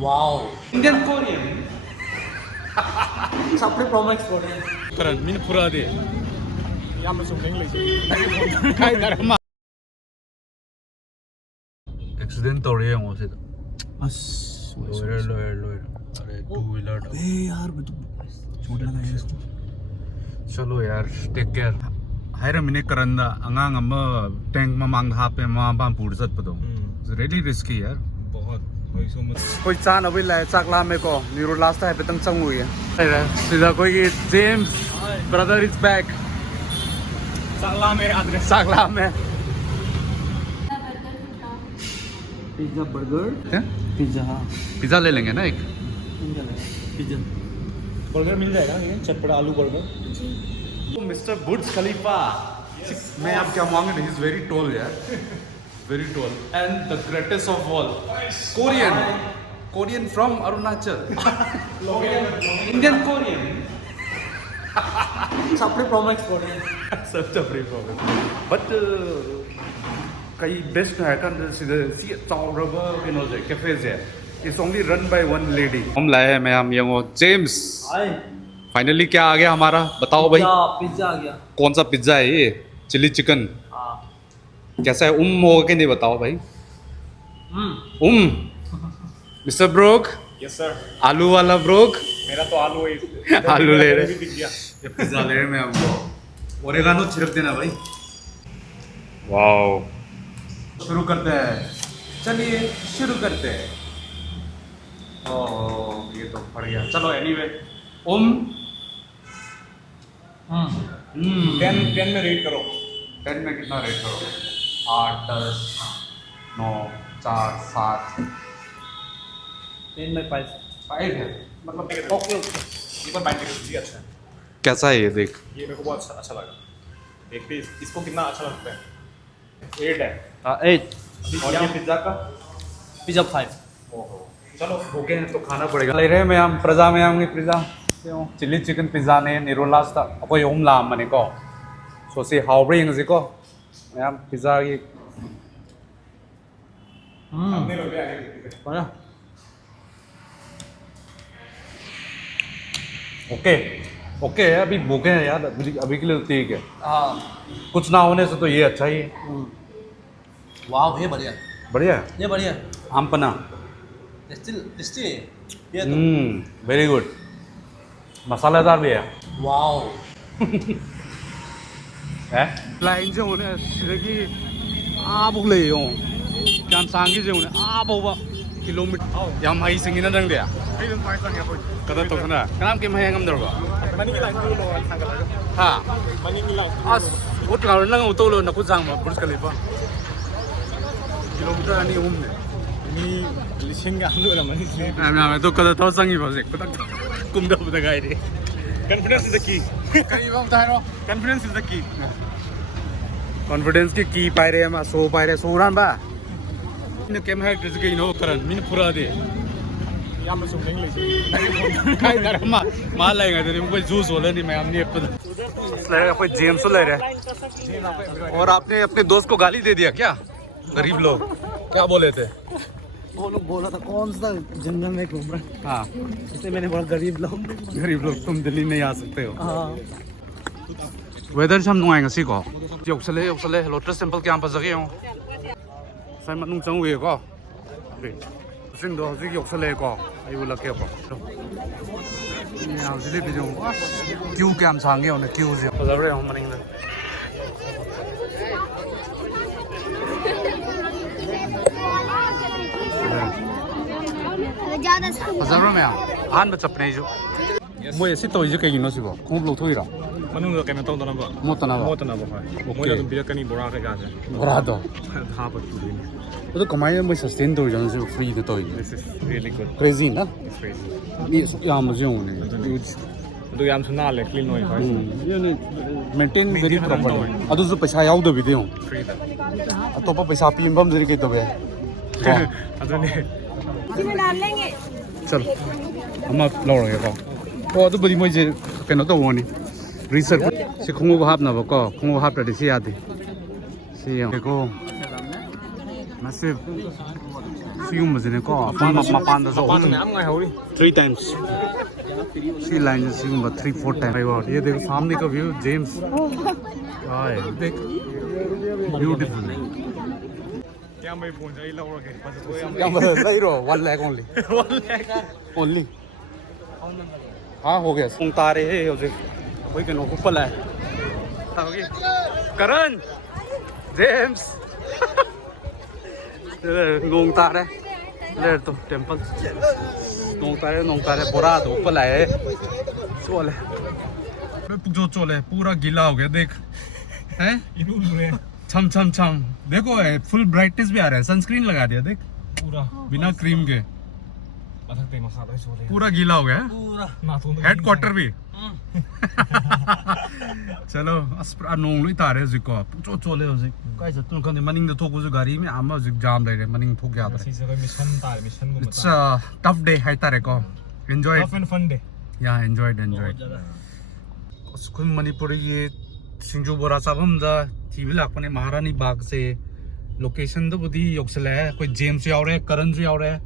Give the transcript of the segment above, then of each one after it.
Wow. Indian Korean. Sapre Promax Korean. Karan min pura de. Yam sung leng lei. Kai darama. Accident हो रही है वहाँ से तो। बस लोयर अरे टू व्हीलर यार मैं तो चोट लगा है इसको चलो यार टेक केयर हायरम मिने करंदा अंगांग अम्मा टैंक में मांग हापे मां बाम पूड़ सत पदो रियली रिस्की यार बहुत भाई सो मत कोई चान अभी लाए चाकला में को नीरो लास्ट है पतंग चंग हुई है सीधा कोई जेम्स ब्रदर इज बैक साला में आदरे चाकला में पिज्जा बर्गर क्या पिज्जा हाँ पिज्जा ले लेंगे ना एक पिज्जा बर्गर मिल जाएगा ये चटपटा आलू बर्गर मिस्टर बुर्ज खलीफा मैं आप क्या मांगे ही इज वेरी टॉल यार very tall and the greatest of all Korean from Arunachal Indian Korean sapre Promax Korean such a free problem but कई बेस्ट है kan सीधे सी चावरबा you जे कैफेज है it's only run by one lady हम लाए हैं मैं हम ये वो जेम्स हाय फाइनली क्या आ गया हमारा बताओ भाई पिज्जा आ गया कौन सा पिज्जा है ये चिली चिकन हाँ कैसा है होगा कि नहीं बताओ भाई मिस्टर ब्रोक यस सर आलू वाला ब्रोक मेरा तो आलू है आलू ले रहे भी दिख गया ये पिज्जा ले रहे मैं हमको ओरेगानो छिड़क देना भाई वाओ शुरू करते हैं चलिए शुरू करते हैं ओह ये तो फट गया चलो एनीवे टेन में रेट करो 10 में कितना रेट करो 8 10 9 4 7 10 में 5 5 है मतलब ओके ये पर बाइट जी अच्छा है कैसा है ये देख ये मेरे को बहुत अच्छा लगा देखते इसको कितना अच्छा लगता है 8 है 8 और ये पिज्जा का पिज्जा 5 ओहो चलो ओके तो खाना पड़ेगा ले रहे मैं हम प्रजा में हम पिज्जा चिली चिकन पिज्जा ने निरोलास्ता अकोई होम लाम मने को सोसी हाउब्रे यंगजी को मैं हम पिज्जा की हमने लोग आगे बड़ा ओके ओके है अभी भूखे हैं यार अभी के लिए तो ठीक है हाँ कुछ ना होने से तो ये अच्छा ही है वाह ये बढ़िया बढ़िया है ये बढ़िया आम पन्ना टेस्टी है ये तो वेरी गुड मसालेदार भी है वाह है लाइन से होने सिरकी आप ले यो क्या सांगी से होने आप होगा किलोमीटर या माई सिंगी ना दंग दियाให้เรื่องไฟตั้งเนี่ยคน कदर तो सुना कनाम के महंगा हम दरबा มันนี่กี่หลังกิโลทางกันแล้ว हाँ มันนี่กี่หลัง as उठ गाँव लंग उतो लो न कुछ सांग में बुर्ज खलीफा किलोमीटर आनी घूमने มีลิชิงกันด้วยนะมันนี่ मैं तो कदर तो संगी बस एक पता कुम दब दगाई रे कॉन्फिडेंस इज द की करीब हम तारो confidence is the key confidence की पाए रे हम सो पाए रे सो रान बा इन केम है किस के नो करन मिन पूरा दे ยำมันสูงเล้งเลย काय कर माल लाएगा तेरे कोई जूस हो नहीं मैं हमने लगेगा कोई जेम्स ले रहे और आपने अपने दोस्त को गाली दे दिया क्या गरीब लोग क्या बोले थे वो लोग बोला था कौन सा जंगल में घूम रहा है हाँ इसलिए मैंने बोला गरीब लोग तुम दिल्ली नहीं आ सकते हो हाँ वेदर 참 누아잉 시고 욕설해 로터스 템플 क्या बजगे हो 산 만ung 정우에 거 sin도 hꯧzik 욕설해 거 아이고 럭게 거 야 지리 비중 क्यों क्या सांगे होने क्यों से बजरे हम मनिंग बजरो में हान बचपने जो मोय सितो इजे कगिनो सिगो खोब लोथोइरा มันนู่นเราแกนต้องตอนนั้นบ่ मोतना โมตนะบ่ครับโมยต้องบีกันนี่บราใกล้ๆ 뭐라도 ท่าประตูนี่ 그래도 그만에 뭐 서스테인 도 저는 프리드 또 this is really good crazy 나 it's crazy 이 야무 좋네 ดูยามทุนหน้าเลยคลีนหน่อยครับ 얘는 메인테인 very proper 아도서 पैसा 야우도 비데요 ฟรีแต่ अतोपा पैसा पीम बम जरी के तो बे อันนี้ इसमें डाल लेंगे चल हम लौरगे को तो अदु बडी मोइ जे केनो तो वनी रिसर्च से खुंगो हाप ना बको खुंगो हाप रे से यादे से देखो massive sigumba ko mapan da so 3 times sea line sigumba 3-4 times ये देखो सामने का व्यू जेम्स हाय देख beautiful क्या मैं फोन चाहिए लग रहा है क्या मतलब नहीं रो 1 lakh only हाँ हो गया सोंग तारे है हो जे कोई के नो ऊपर है करण जेम्स नोंग तारे ले तो टेंपल नोंग तारे बोरा तो ऊपर है चोले जो चोले पूरा गीला हो गया देख हैं छम छम छम देखो फुल ब्राइटनेस भी आ रहा है सनस्क्रीन लगा दिया देख पूरा बिना क्रीम के पूरा गीला हो गया हेडक्वार्टर भी चलो अस्परा नोंग लुई तारे हजिको पुचो चोले हजिक काय चतुन खंदे मनिंग द थोकु जो गाड़ी में आमा हजिक जाम ले रे मनिंग थोक याद रे it's a tough day hi तारे को enjoy tough and fun day yeah enjoyed school Manipur ये सिंजू बोरा साबम दा टीवी लापने महारानी बाग से लोकेशन तो बुद्धि योक्सले है कोई जेम्स याव रहे करण जो याव रहे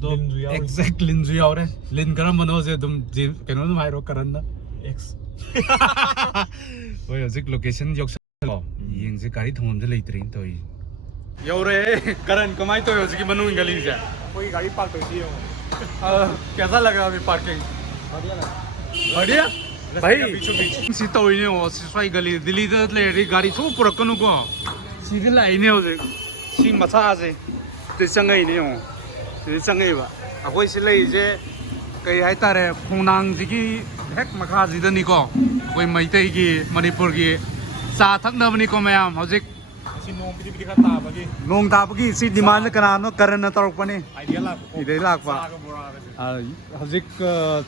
तो एग्जैक्ट लिन जो याव रहे लिन करम बनो से तुम जेम केनो तुम हाइरो करण दा एक्स वो हजिक लोकेशन योक्सले यंग से गाड़ी थोम से लेते तो ही याव रहे करण कमाई तो हजिक बनू गली से कोई गाड़ी पार्क होती है कैसा लगा अभी पार्किंग बढ़िया भाई सी तौइने हो स्वाई गली दिल्ली दा ले गाड़ी थो पुरकनु को सीधे लाइने हो सी मथा से ते संगैने हो ते संगैबा अखोई से लेजे कई हाय तारे खोनांग जिगी हेक मखा जिदनी को कोई मैतै की मणिपुर की चा थकनबनी को मयाम हजिक नोंग ताबगी सी डिमांड कनानो करन तौरपने आइडिया लाख इदे लाखबा हजिक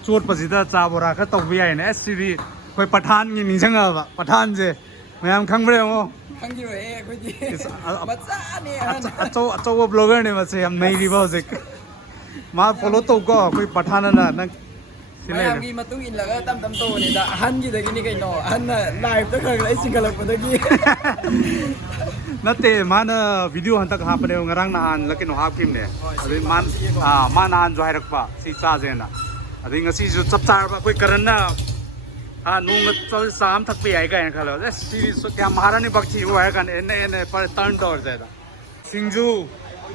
चोट पसिदा चा बोरा का तौबी याइने एससीबी कोई पठान की निजंगा पठान से मयाम खंगब्रे हो खंगी हो ए कोई बच्चा ने अचो ब्लॉगर ने मसे हम नहीं रिबा हजिक मा फॉलो तो को कोई पठान ना नंग ꯃꯌꯥꯝꯒꯤ ꯃꯇꯨꯡ ꯏꯜꯂꯒ ꯇꯝ ꯇꯝ ꯇꯧꯕꯅꯤꯗ ꯑꯍꯟꯒꯤꯗꯒꯤꯅꯤ ꯀꯩꯅꯣ ꯑꯍꯟꯅ ꯂꯥꯏꯐꯇ ꯈꯔ ꯈꯔ ꯆꯤꯡꯈꯠꯂꯛꯄꯗꯒꯤ नते मान video हंतक हापने ngarang nahan lakino hapkimne adai man nahan jo hairakpa si chajeena adai ngasi jo chap charba koi karanna nong chol sam thakpe ai ga en khalo series so kya maharani bakchi ho hai kan ene par turn door jaida singju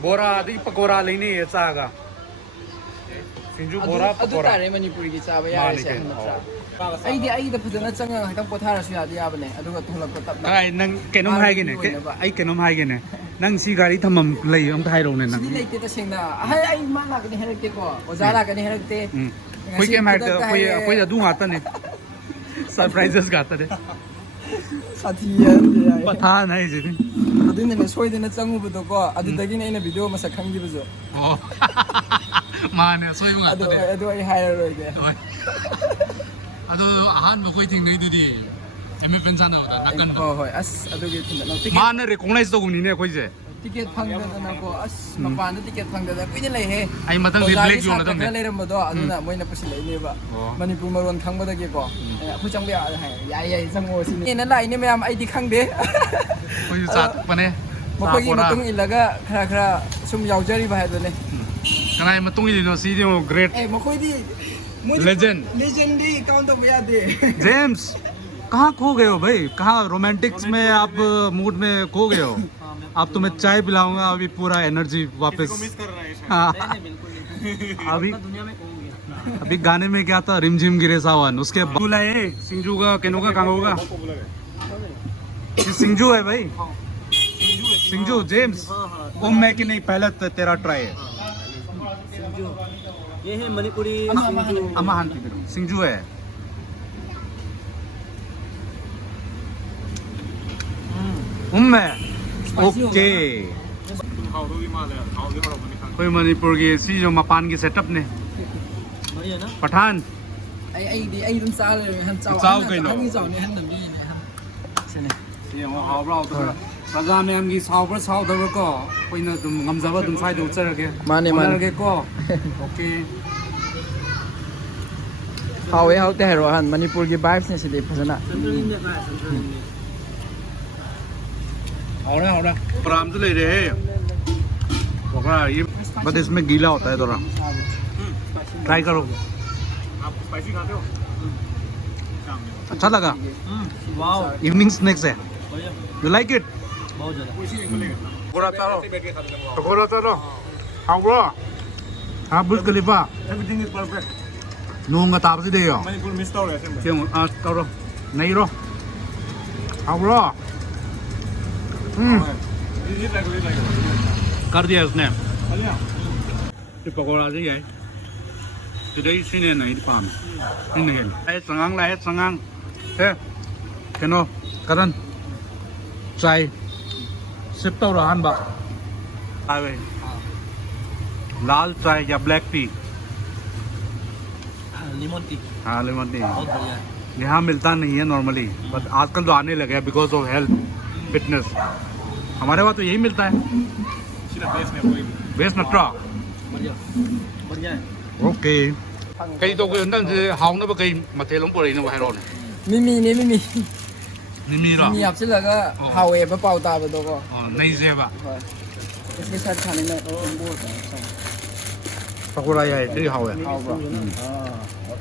bora adi pakora leini ye chaga singju bora pakora ꯑꯗꯨ ꯇꯥꯔꯦ ꯃꯅꯤꯄꯨꯔꯒꯤ ꯆꯥꯕ ꯌꯥꯔꯤꯁꯦ ꯅꯠꯇ꯭ꯔꯥ ꯑꯩꯗꯤ ꯑꯩꯒꯤꯗ ꯐꯖꯅ ꯆꯪꯉꯒ ꯈꯤꯇꯪ ꯄꯣꯊꯥꯔꯁꯨ ꯌꯥꯗꯤ ꯌꯥꯕꯅꯦ ꯑꯗꯨꯒ ꯊꯣꯛꯂꯛꯄ ꯇꯞꯅ ai nang kenom haigene ai kenom haigene nang si gari thamam lei am thairone nang ꯁꯤꯗꯤ ꯂꯩꯇꯦ ꯇꯁꯦꯡꯅ ꯑꯩ ꯃꯥ ꯂꯥꯛꯀꯅꯤ ꯍꯥꯏꯔꯛꯇꯦꯀꯣ ꯑꯣꯖꯥ ꯂꯥꯛꯀꯅꯤ ꯍꯥꯏꯔꯛꯇꯦ koi kem haite koi adu ngata ne surprises gata ne ꯁꯥꯊꯤꯌꯦ pathan hai je ꯑꯗꯨꯅꯅꯦ ꯁꯣꯏꯗꯅ ꯆꯪꯉꯨꯕꯗꯣꯀꯣ ꯑꯗꯨꯗꯒꯤꯅꯦ ꯑꯩꯅ ꯚꯤꯗꯤꯑꯣ ꯃꯁꯛ ꯈꯪꯈꯤꯕꯁꯨ oh mane soi ma ꯑꯗꯨ ꯑꯩ ꯍꯥꯏꯔꯔꯣꯏꯒꯦ ado ahan mo koi thing nei du di MFN sana da nakan ꯍꯣꯏ ꯍꯣꯏ ꯑꯁ ꯑꯗꯨꯒꯤ ticket mane recognize to guni ne koi je ticket ꯐꯪꯗꯗꯅꯀꯣ ꯑꯁ ꯃꯄꯥꯟꯗ ꯇꯤꯀꯦꯠ ꯐꯪꯗꯗꯅ ꯀꯨꯏꯅ ꯂꯩꯍꯦ ai matang di black yol da ꯈꯔ ꯂꯩꯔꯝꯕꯗꯣ ꯑꯗꯨꯅ ꯃꯣꯏꯅ ꯄꯨꯁꯤꯜꯂꯛꯏꯅꯦꯕ ꯃꯅꯤꯄꯨꯔ ꯃꯔꯣꯟ ꯈꯪꯕꯗꯒꯤꯀꯣ ꯑꯩꯈꯣꯏ ꯆꯪꯕ ꯌꯥꯏ ꯌꯥꯏ ꯆꯪꯉꯣ ꯁꯤꯅꯤ ꯍꯦꯟꯅ ꯂꯥꯛꯏꯅꯦ ꯃꯌꯥꯝ ꯑꯩꯗꯤ ꯈꯪꯗꯦ koi chat pane ꯃꯈꯣꯏꯒꯤ ꯃꯇꯨꯡ ꯏꯜꯂꯒ ꯈꯔ ꯈꯔ ꯁꯨꯝ ꯌꯥꯎꯖꯔꯤꯕ ꯍꯥꯏꯕꯅꯦ kanai matung ilino si dio great ꯑꯦ ꯃꯈꯣꯏꯗꯤ legend लेजेंडी काउंट ऑफ याद है जेम्स कहाँ खो गए हो भाई कहाँ रोमांटिक्स में आप मूड में खो गए हो आप तुम्हें चाय पिलाऊंगा अभी पूरा एनर्जी वापस हाँ अभी गाने में क्या था रिमझिम गिरे सावन उसके बुलाए सिंजू का केनो का कहाँ होगा ये सिंजू है भाई सिंजू जेम्स ओम मैं कि नहीं पहला तेरा ट्राई है ये है मणिपुरी अमाहन सिंजू है है ओके कोई मणिपुर की सी जो मपान की सेटअप ने पठान आई तुम चाल चाव कइनो प्रजा मैम की साउबर साउदर को कोइना तुम ngमजाबा तुम साइड उचरगे माने माने को ओके हावे हाउते है रोहन मणिपुर की वाइब्स ने सिदे फजना और प्राम तो ले रहे हैं वाह ये बट इसमें गीला होता है थोड़ा ट्राई करो आप स्पाइसी खाते हो अच्छा लगा वाओ इवनिंग स्नैक्स है यू लाइक इट बहुत ज्यादा पूरा चारो तो पूरा चारो हाँ ब्रो हाँ बुर्ज खलीफा एवरीथिंग इज परफेक्ट नोंगा ताप से देगा मणिपुर मिस तौर है ऐसे क्यों करो नहीं रो हाँ ब्रो कर दिया उसने ये पकौड़ा से है today sini na ini pam ini kan lahir sangang keno karan chai sip tau rahan ba ai लाल चाय या ब्लैक टी लेमन टी हाँ लेमन टी बहुत बढ़िया यहाँ मिलता नहीं है नॉर्मली बट आजकल तो आने लगे बिकॉज ऑफ हेल्थ फिटनेस हमारे वहाँ तो यही मिलता है बेस नट्रा बढ़िया बढ़िया है ओके कई तो कोई अंदर से हाउंड पे कई मथे लोग पड़े ना वहाँ रोने ไม่มีนี่ไม่มี नहीं मेरा มีอับใช่แล้วก็เฮาเอฟเป่าตาไปตัวก็ नहीं से बा ไม่ใช่ทานนี่นะโอ้โห पकौड़ा हैที่हाउ है เฮาบ่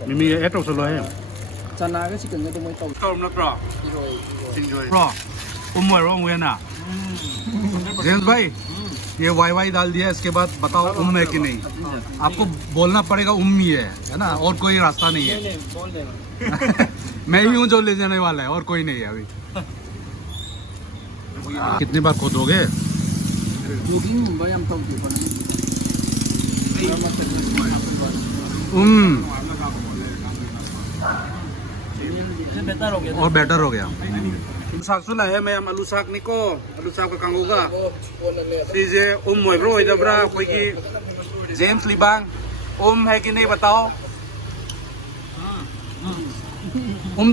मिमी ये तो चलो है จานาก็สิเกินก็ต้องไม่ตรง तो ना प्रो ที่โรย प्रो उम्र रोंग हुए ना जेम्स भाई ये वाई वाई डाल दिया इसके बाद बताओ है कि नहीं आपको बोलना पड़ेगा ही है ना और कोई रास्ता नहीं है मैं ही हूँ जो ले जाने वाला है और कोई नहीं है अभी कितनी बार खोदोगे อยู่ที่หมู่บ้านยำตรงอยู่คนนี้ बेहतर हो गया और बेटर हो गया साग सुना है मैं आलू साग निको आलू साग का कांगोगा सीजे मोइब्रो इधबरा कोई की जेम्स लिबांग है कि नहीं बताओ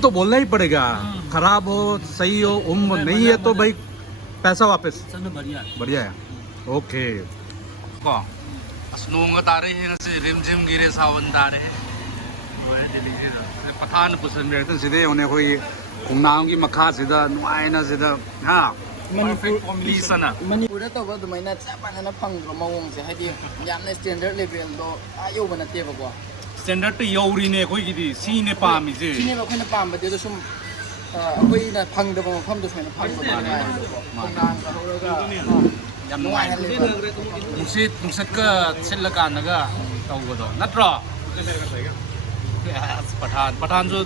तो बोलना ही पड़ेगा खराब हो सही हो नहीं है तो भाई पैसा वापस बढ़िया है ओके नोंग तारे रिमझिम गिरे सावन तारे पठान पुसन सीधे उन्हें कोई खुंगनांग की मखा सीधा नुआयना सीधा हाँ มณีปู लीसना มณีปูได้ตัวว่าทำไมน่ะจะมันน่ะฟังกับมาวงจะให้ดียามในสแตนดาร์ดเลเวลโดอายุมันน่ะเทียบกว่า स्टैंडर्ड तो योरी ने कोई की सी ने पामी से ที่นี่เราค่อยน่ะปามไปเดี๋ยวซุ่มคุยน่ะฟังเดี๋ยวผมจะใส่น่ะฟังประมาณนั้นคนนางกับเขาแล้วก็ยำน้อยเลย नुसित का सिलकान नगा तौगदो नत्रो पठान जो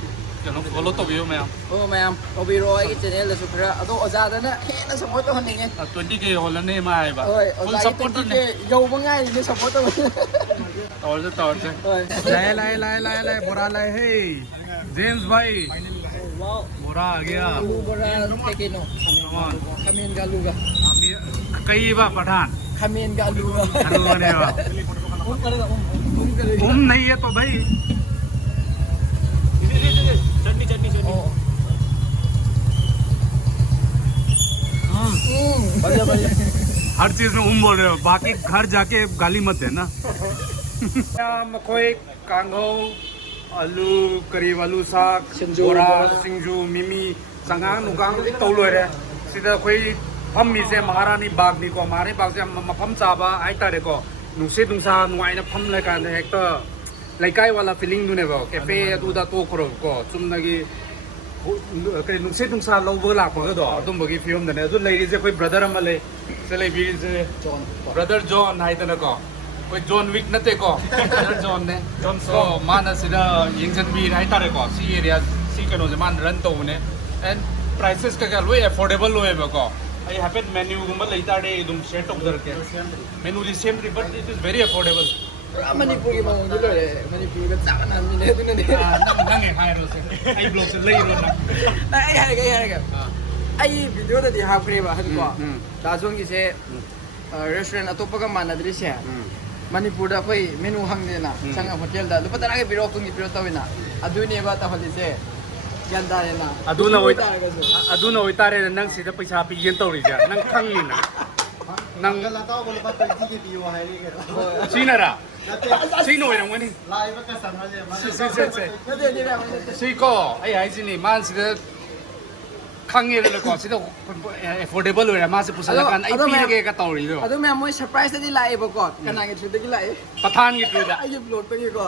फॉलो तो भी मैं โอ้แม่เอาไปรอไอ้เจเนลเลยสุดท้ายเอาตัวอาจารย์นั่นเฮ้ยน่ะสมมติตัวนี้ไง 20k होल ने माय बा เอ้ยอา फुल จารย์ सपोर्ट ที่ ने เยาบ่ง่ายนี่สมมติตัวนี้ तौर से เอ้ย लाए बोरा लाए हे जेम्स भाई ว้าว बोरा आ गया ลูบราเตกิโนคาเมนกาลูกา अभी कई बा पठान คาเมนกาลูกา ने बा नहीं है तो भाई चटनी चटनी चटनी बढ़िया बढ़िया हर चीज में बोल रहे हो बाकी घर जाके गाली मत देना मकोई कांगो आलू करीब आलू साग बोरा सिंजू मिमी संगांग नुगांग तौल रे सीधा कोई हम से महारानी बाग नी को हमारे बाग से मफम चाबा आई तारे को नुसे नुसा नुआइना फम लेकान एक तो लाइकाई वाला फीलिंग दुनेबो कैफे अदुदा तो करो को चुमनगी कई नुसे नुसा लौबो लापगदो अदुमबगी फिल्म दने अदु लेडी से कोई ब्रदर अमले से लेबी से ब्रदर जॉन हाइदना को कोई जॉन विक नते को ब्रदर जॉन ने जॉन सो माना सिदा यंगजन बी हाइ तारे को सी एरिया सी कनो से मान रन तो ने एंड प्राइसेस का लो अफोर्डेबल लो को आई हैपेन मेन्यू गुम लेताडे दुम सेट ऑफ करके menu the same but it is very affordable มณีปูมองอยู่เลยมณีปูก็จับมันนี่ตัวนี้ นั่งไงไฮโรสไอ้บล็อกเลยรถนะ ไอ้อะไรกันไอ้วิดีโอที่หาเพลย์ว่าให้ดูว่าดาซงกี่เช่ร้านอัตโตปะก็มันนั่นดิเช่มณีปูได้คุยเมนูหังเนี่ยนะช่างโฮเทลได้ลูกปัตตานีบิโรตุงี้บิโรตาวินะอดูนี่ว่าตาฮัลลิเช่ยันได้นะอดูน่ะโอยตาเรนั่งสิได้ไปชาปีเย็นตัวนี้จ้ะนั่งข้างนี่นะนั่งก็ละต้องบริษัทที่จะดีว่าให้นี่กันซีน่ะซีโน่ยังวันนี้ไลฟ์ก็สั่งมาเลยมาซีก็ไอ้ไอ้สินี่มันสิได้ข खंगे ले को सिदा अफोर्डेबल हो मा से पुसला कान आई पीगे का तौरी दो แม่มวยเซอร์ไพรส์ที่ไล่บ่ก่อนขนาดชุดที่ไล่ पठान की ट्रू दा ไอ้บล็อกตัวนี้ก็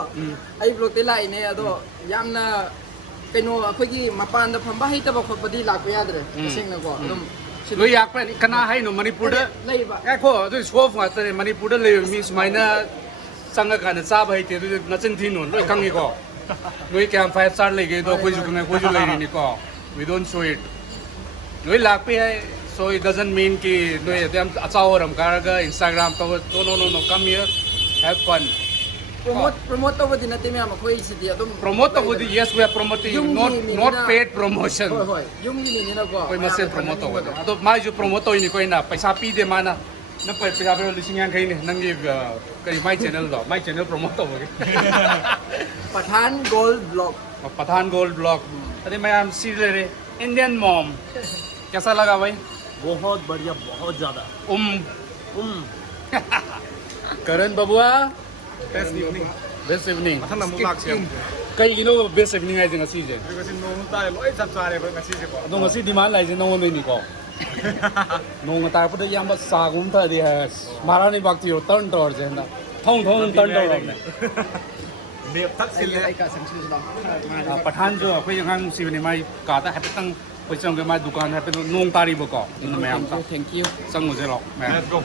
ไอ้บล็อกที่ไล่เนี่ยอะตัวย้ำนะเป็นโนคุยมาปานแต่ผมบ้าให้แต่บอกคนปฏิหลักไปยาเลยเช่นนั้นก็ต้อง lo yak pa kana hai no manipur da ไล่บ่ ai ko to show fa ta manipur da le mi smaina sanga kana sa bai te na chen thin no lo kang ni ko lo cam 5 star le ge do ko ju ko ju le ni ko we don't show it lo lak pe hai so it doesn't mean ki no them achao ram kar ga Instagram to no come here have fun โปรโมทตัวที่นั่นที่แม่มาคุยสิเดียวต้อง promote to would yes we are promoting not paid promotion โอ้ยยุ่งนี่นี่นะก็ कोई मसे promote हो गया तो मैं जो promote हो नहीं कोई ना पैसा पी दे माना ना पैसा पे लिसिंग yang कहीं नंगे कहीं my channel promote हो गया ประธานโกลด์บล็อก पठान गोल्ड ब्लॉक अरे मैं हम सी रहे इंडियन मॉम कैसा लगा भाई बहुत बढ़िया बहुत ज्यादा करण बबुआ बेस्ट इवनिंग बेस्ट इवनिंग ท่านนำมุกลากเชียง कई किलो बेस्ट इवनिंग है जगह सी जे คือสิโนมุตายร้อยจับจาเลยเพิ่งมาชี้สิบ तो ngasi di mana je nong noi ni ko nong ta pu de yam ba sa gum tha di ha mara ni bakti yo turn tor je na thong turn tor ne เบียบทักษิณเลย ไอ้การสังชื่อเรา Pathan जो कोई यहाँ सी ने माई काता है तंग कोई चंग के माई दुकान है पे नोंग तारी बको इन में हम thank you संग मुझे लो मैं Let's go